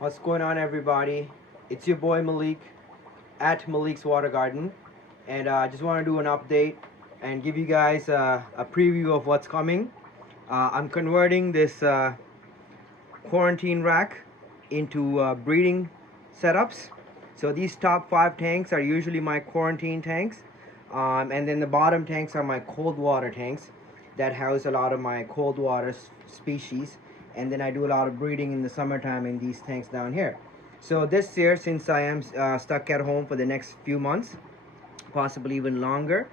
What's going on, everybody? It's your boy Malik at Malik's Water Garden, and I just want to do an update and give you guys a preview of what's coming. I'm converting this quarantine rack into breeding setups. So these top 5 tanks are usually my quarantine tanks, and then the bottom tanks are my cold water tanks that house a lot of my cold water species. And then I do a lot of breeding in the summertime in these tanks down here. So this year, since I am stuck at home for the next few months, possibly even longer,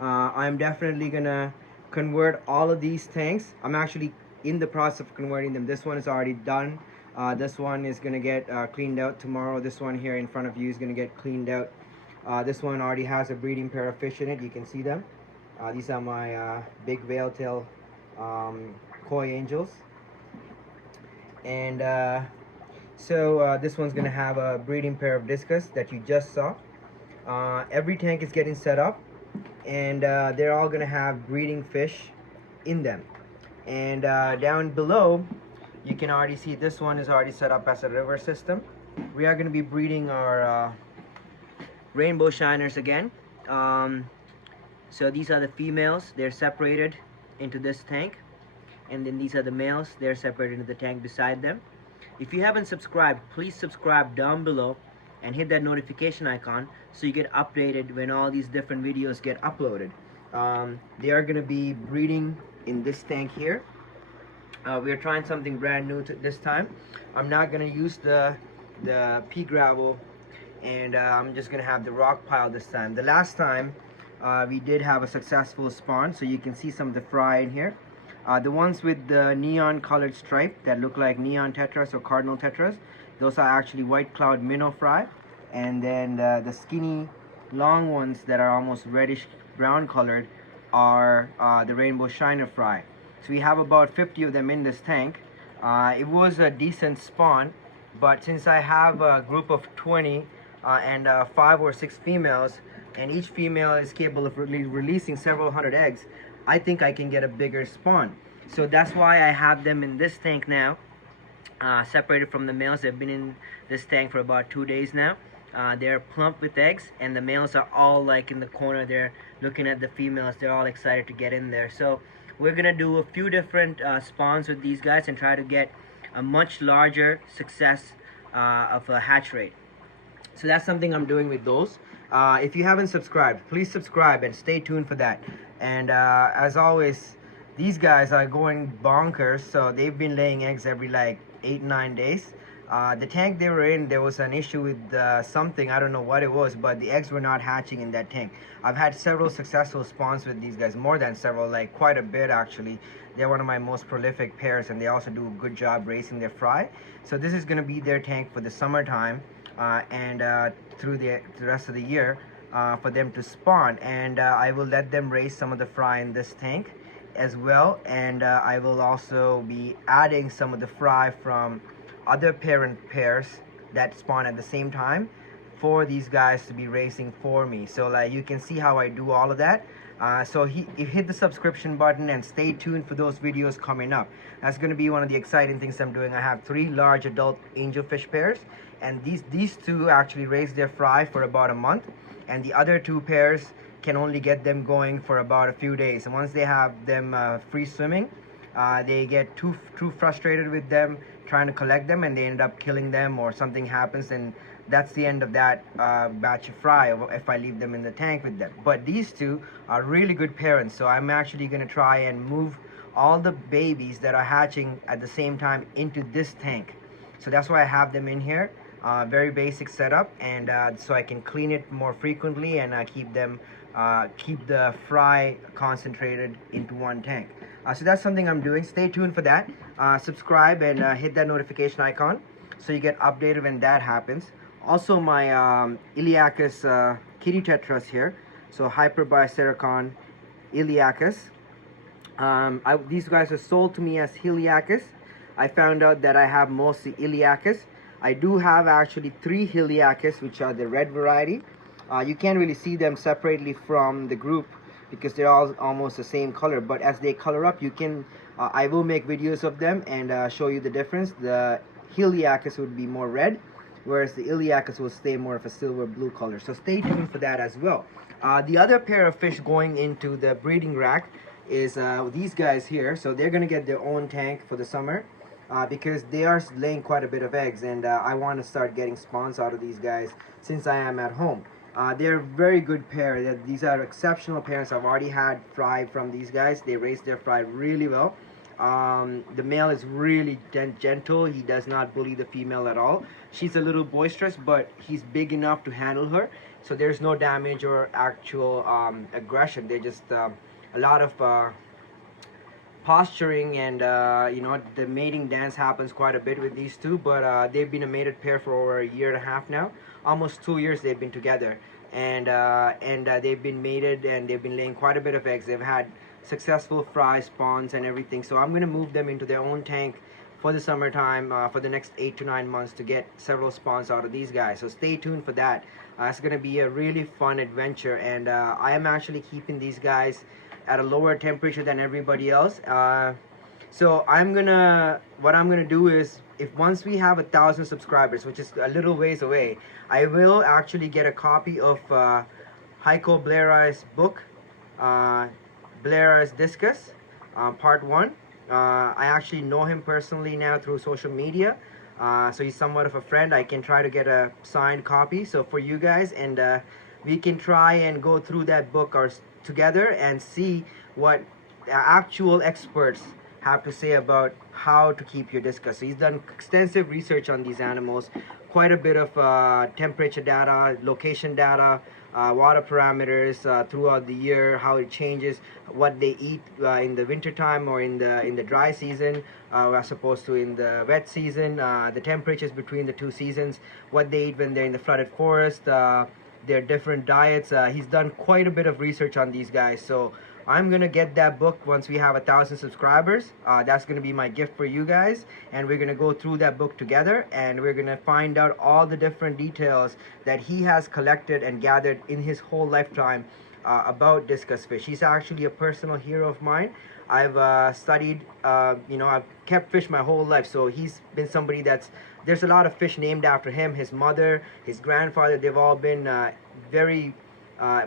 I'm definitely gonna convert all of these tanks. I'm actually in the process of converting them. This one is already done. This one is gonna get cleaned out tomorrow. This one here in front of you is gonna get cleaned out. This one already has a breeding pair of fish in it. You can see them. These are my big veil-tail koi angels. And this one's gonna have a breeding pair of discus that you just saw. Every tank is getting set up, and they're all gonna have breeding fish in them. And down below, you can already see this one is already set up as a river system. We are gonna be breeding our rainbow shiners again. So these are the females. They're separated into this tank. And then these are the males. They're separated into the tank beside them. If you haven't subscribed, please subscribe down below and hit that notification icon so you get updated when all these different videos get uploaded. They are going to be breeding in this tank here. We're trying something brand new this time. I'm not going to use the pea gravel, and I'm just going to have the rock pile this time. The last time we did have a successful spawn, so you can see some of the fry in here. The ones with the neon colored stripe that look like neon tetras or cardinal tetras, those are actually white cloud minnow fry. And then the skinny long ones that are almost reddish brown colored are the rainbow shiner fry. So we have about 50 of them in this tank. It was a decent spawn, but since I have a group of 20 and 5 or 6 females, and each female is capable of releasing several hundred eggs, I think I can get a bigger spawn. So that's why I have them in this tank now, separated from the males. They've been in this tank for about 2 days now. They're plump with eggs, and the males are all like in the corner. They're looking at the females. They're all excited to get in there. So we're gonna do a few different spawns with these guys and try to get a much larger success of a hatch rate. So that's something I'm doing with those. If you haven't subscribed, please subscribe and stay tuned for that. And as always, these guys are going bonkers. So they've been laying eggs every like 8-9 days. The tank they were in, there was an issue with something. I don't know what it was, but the eggs were not hatching in that tank. I've had several successful spawns with these guys, more than several, like quite a bit actually. They're one of my most prolific pairs, and they also do a good job raising their fry. So this is going to be their tank for the summertime and through the rest of the year for them to spawn. And I will let them raise some of the fry in this tank as well. And I will also be adding some of the fry from other parent pairs that spawn at the same time for these guys to be raising for me. So like you can see how I do all of that. So you hit the subscription button and stay tuned for those videos coming up. That's going to be one of the exciting things I'm doing. I have 3 large adult angelfish pairs, and these 2 actually raise their fry for about a month, and the other 2 pairs can only get them going for about a few days. And once they have them free swimming, they get too frustrated with them trying to collect them, and they end up killing them, or something happens, and that's the end of that batch of fry if I leave them in the tank with them. But these 2 are really good parents, so I'm actually going to try and move all the babies that are hatching at the same time into this tank. So that's why I have them in here. Very basic setup, and so I can clean it more frequently, and keep the fry concentrated into one tank. So that's something I'm doing. Stay tuned for that. Subscribe and hit that notification icon so you get updated when that happens. Also, my Iliacus kitty tetras here. So Hyperbicercon Iliacus. These guys are sold to me as Heliacus. I found out that I have mostly Iliacus. I do have actually 3 Heliacus, which are the red variety. You can't really see them separately from the group because they're all almost the same color, but as they color up, you can I will make videos of them and show you the difference. The Heliacus would be more red, whereas the Iliacus will stay more of a silver blue color. So stay tuned for that as well. The other pair of fish going into the breeding rack is these guys here. So they're gonna get their own tank for the summer. Because they are laying quite a bit of eggs, and I want to start getting spawns out of these guys since I am at home. They're a very good pair. These are exceptional parents. I've already had fry from these guys. They raise their fry really well. The male is really gentle. He does not bully the female at all. She's a little boisterous, but he's big enough to handle her. So there's no damage or actual aggression. They're just a lot of posturing, and the mating dance happens quite a bit with these two, but they've been a mated pair for over a year and a half now. Almost 2 years they've been together, and they've been mated, and they've been laying quite a bit of eggs. They've had successful fry spawns and everything, so I'm going to move them into their own tank for the summertime, for the next 8 to 9 months, to get several spawns out of these guys. So stay tuned for that. It's going to be a really fun adventure, and I am actually keeping these guys at a lower temperature than everybody else. So what I'm gonna do is, if once we have 1,000 subscribers, which is a little ways away, I will actually get a copy of Heiko Blaireye's book, Blaireye's Discus, part 1. I actually know him personally now through social media, so he's somewhat of a friend. I can try to get a signed copy so for you guys, and we can try and go through that book together and see what actual experts have to say about how to keep your discus. So he's done extensive research on these animals, quite a bit of temperature data, location data, water parameters throughout the year, how it changes, what they eat in the winter time or in the dry season as opposed to in the wet season, the temperatures between the two seasons, what they eat when they're in the flooded forest, their different diets. He's done quite a bit of research on these guys, so I'm gonna get that book once we have 1,000 subscribers. That's gonna be my gift for you guys, and we're gonna go through that book together, and we're gonna find out all the different details that he has collected and gathered in his whole lifetime about discus fish. He's actually a personal hero of mine. I've studied, I've kept fish my whole life, so he's been somebody there's a lot of fish named after him. His mother, his grandfather, they've all been very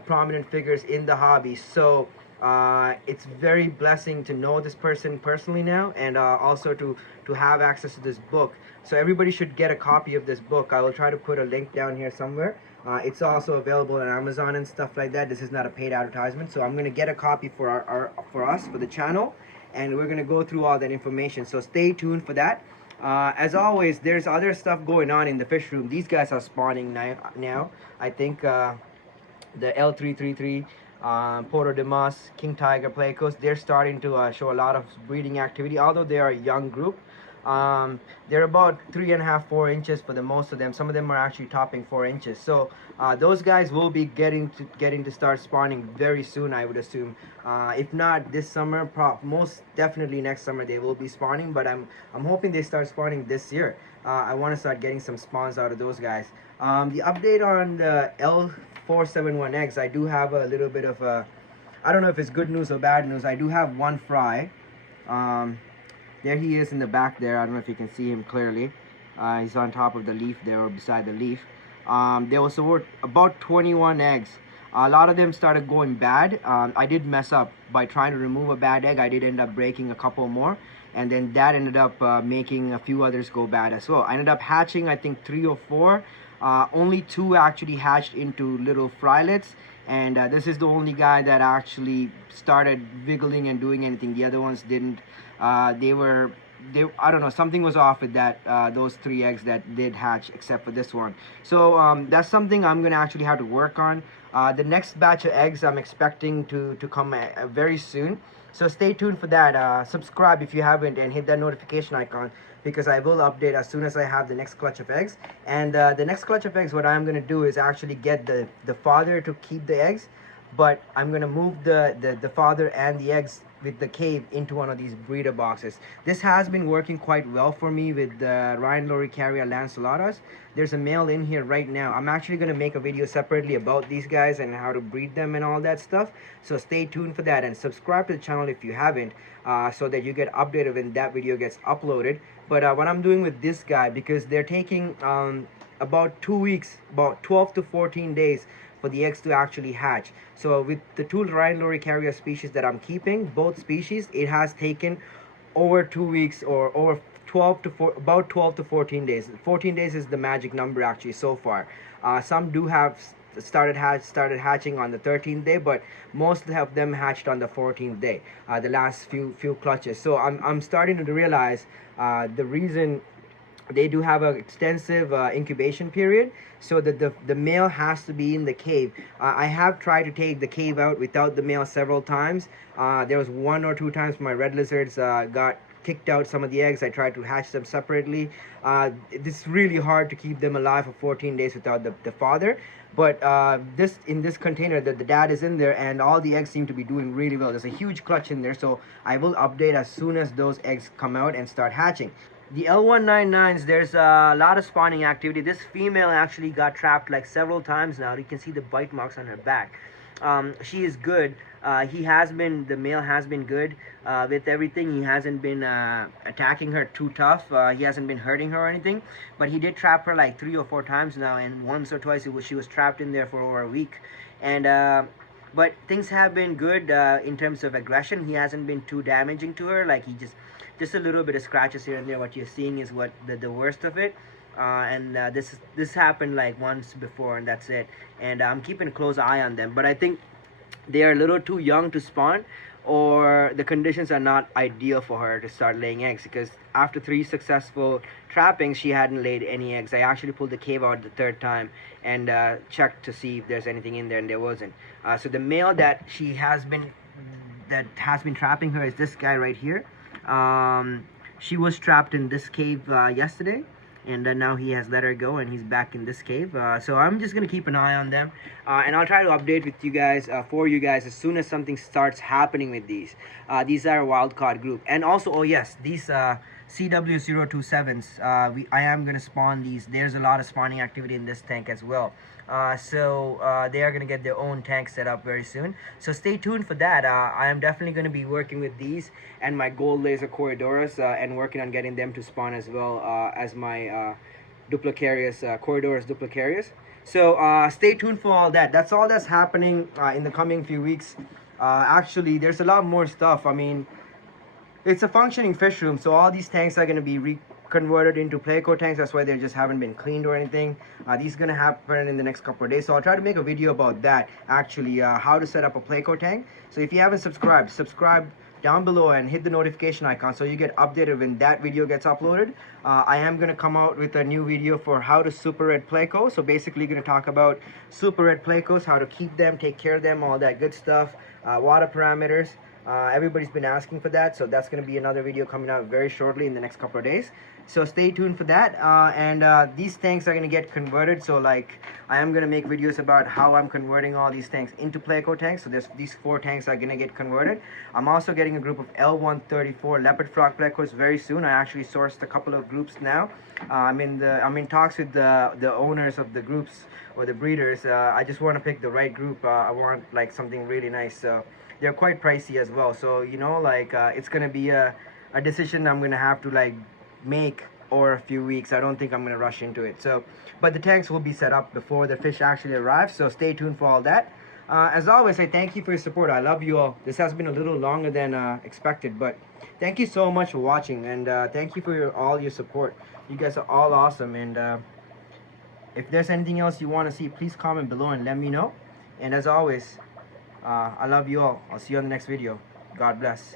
prominent figures in the hobby. So it's very blessing to know this person personally now, and also to have access to this book. So everybody should get a copy of this book. I will try to put a link down here somewhere. It's also available on Amazon and stuff like that. This is not a paid advertisement, so I'm gonna get a copy for for the channel, and we're gonna go through all that information. So stay tuned for that. As always, there's other stuff going on in the fish room. These guys are spawning now. I think the L333, Porto de Mas, King Tiger, Plecos, they're starting to show a lot of breeding activity, although they are a young group. They're about 3.5, 4 inches for the most of them. Some of them are actually topping 4 inches. So those guys will be getting to start spawning very soon, I would assume. If not this summer, most definitely next summer they will be spawning. But I'm hoping they start spawning this year. I want to start getting some spawns out of those guys. The update on the L471X, I do have a little bit of a, I don't know if it's good news or bad news. I do have one fry. There he is in the back there. I don't know if you can see him clearly. He's on top of the leaf there, or beside the leaf. There was about 21 eggs. A lot of them started going bad. I did mess up by trying to remove a bad egg. I did end up breaking a couple more, and then that ended up making a few others go bad as well. I ended up hatching, I think, 3 or 4. Only 2 actually hatched into little frylets, and this is the only guy that actually started wiggling and doing anything. The other ones didn't. I don't know, something was off with that, those 3 eggs that did hatch, except for this one. So that's something I'm gonna actually have to work on. The next batch of eggs I'm expecting to come very soon, so stay tuned for that. Subscribe if you haven't, and hit that notification icon, because I will update as soon as I have the next clutch of eggs. And the next clutch of eggs, what I'm gonna do is actually get the father to keep the eggs, but I'm gonna move the father and the eggs with the cave into one of these breeder boxes. This has been working quite well for me with the Ryan Loricaria lanceolatas. There's a male in here right now. I'm actually going to make a video separately about these guys and how to breed them and all that stuff. So stay tuned for that, and subscribe to the channel if you haven't, so that you get updated when that video gets uploaded. But what I'm doing with this guy, because they're taking about 2 weeks, about 12 to 14 days for the eggs to actually hatch. So with the two Rhine loricaria species that I'm keeping, both species, it has taken over 2 weeks, or over 12 to 14 days. 14 days is the magic number actually so far. Some do have started hatching on the 13th day, but most of them hatched on the 14th day, the last few clutches. So I'm starting to realize the reason they do have an extensive incubation period, so that the male has to be in the cave. I have tried to take the cave out without the male several times. There was 1 or 2 times my red lizards got kicked out some of the eggs. I tried to hatch them separately. It's really hard to keep them alive for 14 days without the father. But in this container, the dad is in there, and all the eggs seem to be doing really well. There's a huge clutch in there, so I will update as soon as those eggs come out and start hatching. The L199s, there's a lot of spawning activity. This female actually got trapped like several times now. You can see the bite marks on her back. She is good. The male has been good with everything. He hasn't been attacking her too tough. He hasn't been hurting her or anything. But he did trap her like 3 or 4 times now, and once or twice she was trapped in there for over a week. And but things have been good in terms of aggression. He hasn't been too damaging to her. Like, he just a little bit of scratches here and there. What you're seeing is what the worst of it. This happened like once before, and that's it. And I'm keeping a close eye on them, but I think they are a little too young to spawn, or the conditions are not ideal for her to start laying eggs, because after 3 successful trappings she hadn't laid any eggs. I actually pulled the cave out the 3rd time and checked to see if there's anything in there, and there wasn't. So the male that has been trapping her is this guy right here. She was trapped in this cave yesterday, and then now he has let her go, and he's back in this cave. So I'm just gonna keep an eye on them, and I'll try to update with you guys for you guys as soon as something starts happening with these. These are a wild card group. And also, oh yes, these CW027s, I am gonna spawn these. There's a lot of spawning activity in this tank as well. So they are going to get their own tank set up very soon, so stay tuned for that. I am definitely going to be working with these and my gold laser Corydoras, and working on getting them to spawn as well as my Duplicarius, Corydoras Duplicarius. So stay tuned for all that. That's all that's happening in the coming few weeks. Actually, there's a lot more stuff. I mean, it's a functioning fish room, so all these tanks are going to be converted into Pleco tanks. That's why they just haven't been cleaned or anything. These are going to happen in the next couple of days, so I'll try to make a video about that, actually, how to set up a Pleco tank. So if you haven't subscribe down below and hit the notification icon so you get updated when that video gets uploaded. I am going to come out with a new video for how to super red Pleco. So basically going to talk about super red Plecos, how to keep them, take care of them, all that good stuff, water parameters. Everybody's been asking for that, so that's going to be another video coming out very shortly in the next couple of days. So stay tuned for that. These tanks are going to get converted, so like I am going to make videos about how I'm converting all these tanks into Pleco tanks. So these 4 tanks are going to get converted. I'm also getting a group of L134 leopard frog Plecos very soon. I actually sourced a couple of groups now. I'm in talks with the owners of the groups, or the breeders. I just want to pick the right group. I want like something really nice. So they're quite pricey as well, so you know, like it's gonna be a decision I'm gonna have to like make over a few weeks. I don't think I'm gonna rush into it. So, but the tanks will be set up before the fish actually arrive, so stay tuned for all that. As always, I thank you for your support. I love you all. This has been a little longer than expected, but thank you so much for watching, and thank you for all your support. You guys are all awesome, and if there's anything else you want to see, please comment below and let me know. And as always, I love you all. I'll see you on the next video. God bless.